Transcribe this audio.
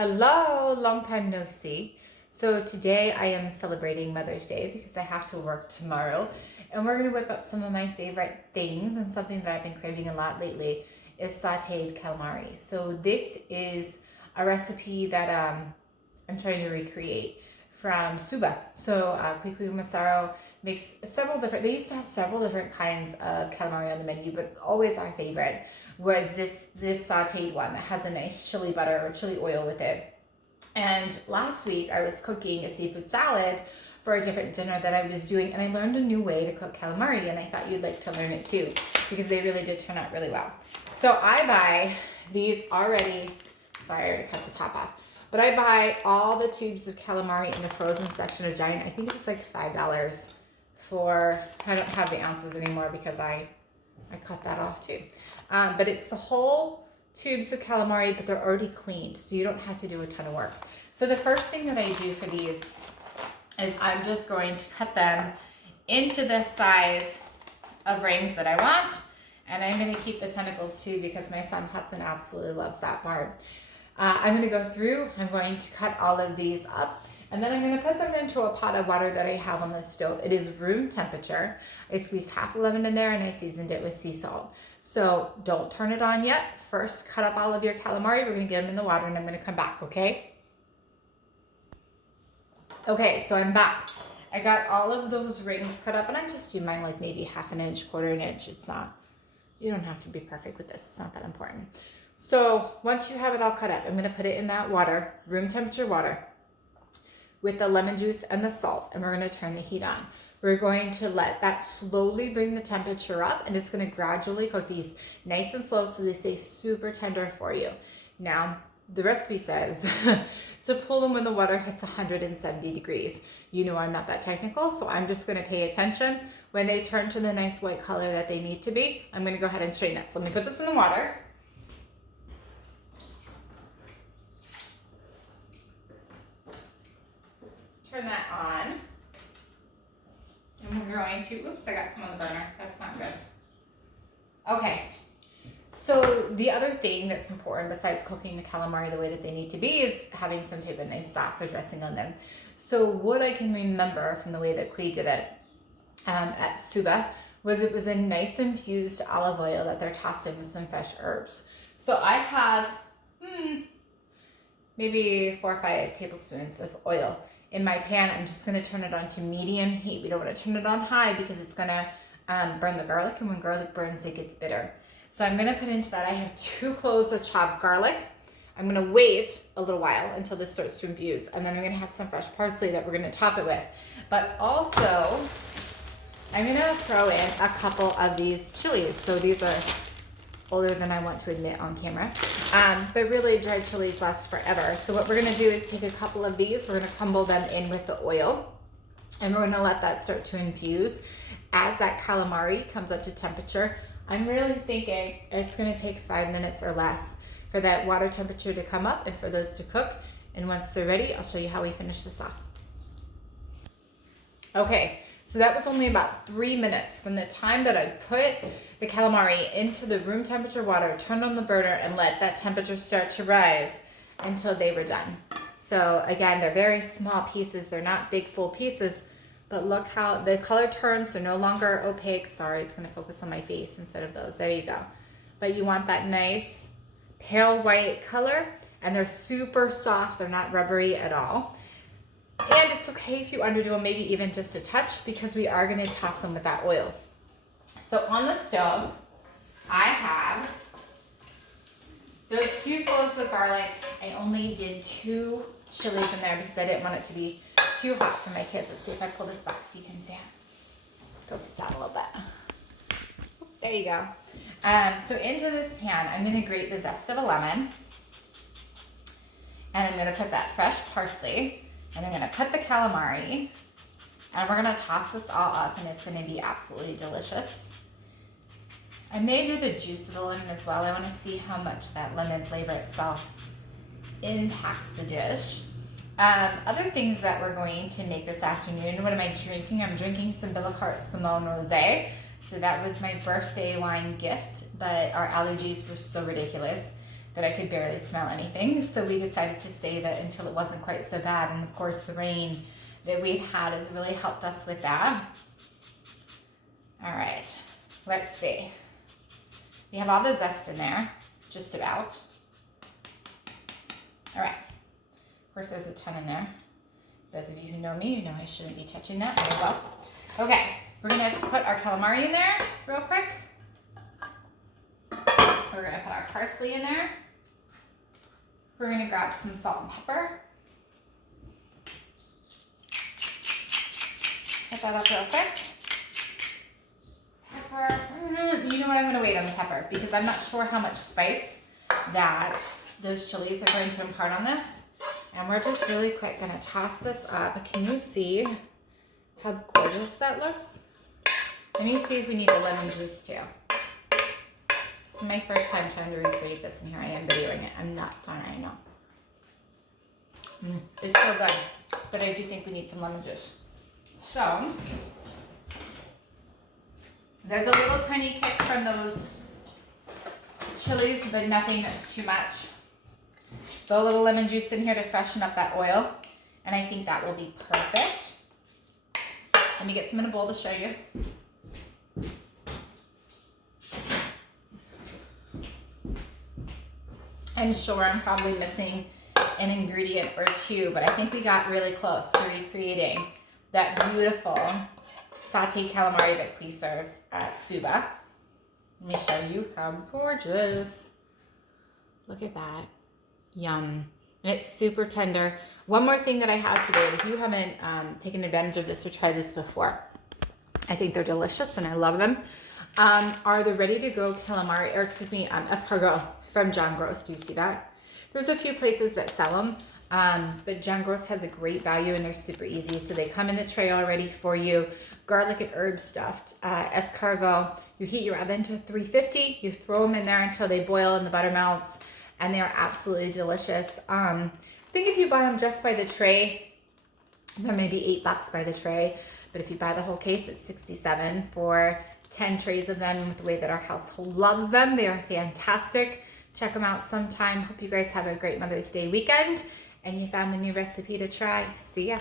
Hello, long time no see. So today I am celebrating Mother's Day because I have to work tomorrow, and we're gonna whip up some of my favorite things, and something that I've been craving a lot lately is sautéed calamari. So this is a recipe that I'm trying to recreate from Suba. So Quick Masaro makes several different, they used to have several different kinds of calamari on the menu, but always our favorite was this sauteed one that has a nice chili butter or chili oil with it. And last week I was cooking a seafood salad for a different dinner that I was doing, and I learned a new way to cook calamari, and I thought you'd like to learn it too because they really did turn out really well. So I buy these already, sorry, I already cut the top off, but I buy all the tubes of calamari in the frozen section of Giant. I think it was like $5 for, I don't have the ounces anymore because I cut that off too. But it's the whole tubes of calamari, but they're already cleaned, so you don't have to do a ton of work. So the first thing that I do for these is I'm just going to cut them into the size of rings that I want, and I'm going to keep the tentacles too because my son Hudson absolutely loves that part. I'm going to go through, I'm going to cut all of these up, and then I'm going to put them into a pot of water that I have on the stove. It is room temperature. I squeezed half a lemon in there and I seasoned it with sea salt. So don't turn it on yet. First, cut up all of your calamari. We're going to get them in the water and I'm going to come back, okay? Okay, so I'm back. I got all of those rings cut up, and I just do mine like maybe half an inch, quarter an inch. It's not, you don't have to be perfect with this. It's not that important. So once you have it all cut up, I'm going to put it in that water, room temperature water, with the lemon juice and the salt, and we're going to turn the heat on. We're going to let that slowly bring the temperature up, and it's going to gradually cook these nice and slow so they stay super tender for you. Now, the recipe says to pull them when the water hits 170 degrees. You know I'm not that technical, so I'm just going to pay attention. When they turn to the nice white color that they need to be, I'm going to go ahead and strain it. So let me put this in the water. Turn that on. And we're going to, oops, I got some on the burner. That's not good. Okay. So the other thing that's important besides cooking the calamari the way that they need to be is having some type of nice sauce or dressing on them. So what I can remember from the way that Kui did it at Suba was it was a nice infused olive oil that they're tossed in with some fresh herbs. So I have maybe 4 or 5 tablespoons of oil in my pan. I'm just going to turn it on to medium heat. We don't want to turn it on high because it's going to burn the garlic, and when garlic burns, it gets bitter. So I'm going to put into that, I have 2 cloves of chopped garlic. I'm going to wait a little while until this starts to infuse, and then I'm going to have some fresh parsley that we're going to top it with. But also, I'm going to throw in a couple of these chilies. So these are older than I want to admit on camera. But really, dried chilies last forever. So what we're going to do is take a couple of these, we're going to crumble them in with the oil, and we're going to let that start to infuse. As that calamari comes up to temperature, I'm really thinking it's going to take 5 minutes or less for that water temperature to come up and for those to cook. And once they're ready, I'll show you how we finish this off. Okay, so that was only about 3 minutes from the time that I put the calamari into the room temperature water, turned on the burner, and let that temperature start to rise until they were done. So again, they're very small pieces. They're not big full pieces, but look how the color turns. They're no longer opaque. Sorry, it's going to focus on my face instead of those. There you go. But you want that nice pale white color, and they're super soft. They're not rubbery at all. And it's okay if you underdo them, maybe even just a touch, because we are going to toss them with that oil. So on the stove, I have those 2 cloves of garlic. I only did 2 chilies in there because I didn't want it to be too hot for my kids. Let's see if I pull this back, if you can see it. Go down a little bit. There you go. So into this pan, I'm going to grate the zest of a lemon. And I'm going to put that fresh parsley. And I'm going to put the calamari. And we're going to toss this all up, and it's going to be absolutely delicious. I may do the juice of the lemon as well. I want to see how much that lemon flavor itself impacts the dish. Other things that we're going to make this afternoon, what am I drinking? I'm drinking some Billicart Simone Rosé. So that was my birthday wine gift, but our allergies were so ridiculous that I could barely smell anything. So we decided to save it until it wasn't quite so bad. And of course the rain that we've had has really helped us with that. All right, let's see. We have all the zest in there, just about. All right, of course there's a ton in there. Those of you who know me, you know I shouldn't be touching that very well. Okay, we're gonna put our calamari in there real quick. We're gonna put our parsley in there. We're gonna grab some salt and pepper. Put that up real quick. Pepper, you know what, I'm gonna wait on the pepper because I'm not sure how much spice that those chilies are going to impart on this. And we're just really quick gonna toss this up. Can you see how gorgeous that looks? Let me see if we need the lemon juice too. This is my first time trying to recreate this, and here I am videoing it. I'm not sorry, I know. It's so good, but I do think we need some lemon juice. So, there's a little tiny kick from those chilies, but nothing that's too much. Throw a little lemon juice in here to freshen up that oil, and I think that will be perfect. Let me get some in a bowl to show you. I'm sure I'm probably missing an ingredient or two, but I think we got really close to recreating that beautiful sautéed calamari that Qui serves at Suba. Let me show you how gorgeous. Look at that. Yum. And it's super tender. One more thing that I have today, if you haven't taken advantage of this or tried this before, I think they're delicious and I love them, are the ready-to-go calamari, or excuse me, escargot from John Gross. Do you see that? There's a few places that sell them, but John Gross has a great value and they're super easy. So they come in the tray already for you. Garlic and herb stuffed escargot. You heat your oven to 350. You throw them in there until they boil and the butter melts, and they are absolutely delicious. I think if you buy them just by the tray, they're maybe $8 by the tray. But if you buy the whole case, it's $67 for 10 trays of them. With the way that our household loves them, they are fantastic. Check them out sometime. Hope you guys have a great Mother's Day weekend and you found a new recipe to try. See ya.